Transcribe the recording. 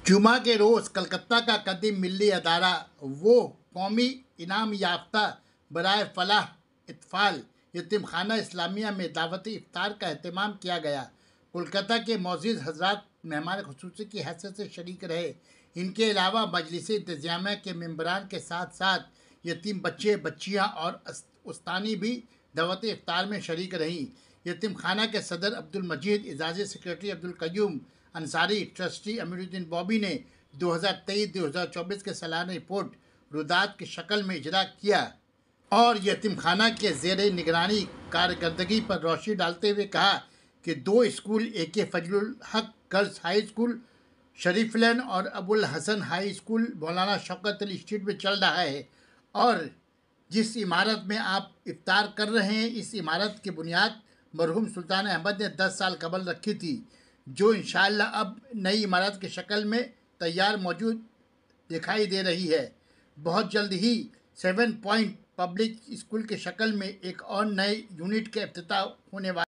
जुमा के रोज़ कलकत्ता का कदीम मिल्ली अदारा वो कौमी इनाम याफ्ता बराए फलाह इत्फाल यतीम खाना इस्लामिया में दावती इफ्तार का एहतमाम किया गया। कोलकाता के मोअज़्ज़िज़ हज़रात मेहमान ख़ुसूसी की हैसियत से शरीक रहे। इनके अलावा मजलिस इंतज़ामिया के मेंबरान के साथ साथ यतीम बच्चे बच्चियाँ और उस्तानी भी दावती इफ्तार में शरीक रहीं। यतीम खाना के सदर अब्दुल मजीद, इजाज़ी सेक्रेटरी अब्दुल क़य्यूम अंसारी, ट्रस्टी अमीरुद्दीन बॉबी ने 2023-2024 के सालाना रिपोर्ट रुदात की शक्ल में इजरा किया और यतीम खाना के ज़ेर निगरानी कारकर्दगी पर रोशनी डालते हुए कहा कि 2 स्कूल AK फजलुल हक गर्ल्स हाई स्कूल शरीफलैन और अबुल हसन हाई स्कूल मौलाना शौकत अली स्ट्रीट में चल रहा है और जिस इमारत में आप इफ्तार कर रहे हैं, इस इमारत की बुनियाद मरहूम सुल्तान अहमद ने 10 साल कबल रखी थी, जो इंशाअल्लाह अब नई इमारत की शक्ल में तैयार मौजूद दिखाई दे रही है। बहुत जल्द ही 7 पॉइंट पब्लिक स्कूल की शक्ल में एक और नए यूनिट का इफ्तिताह होने वाला है।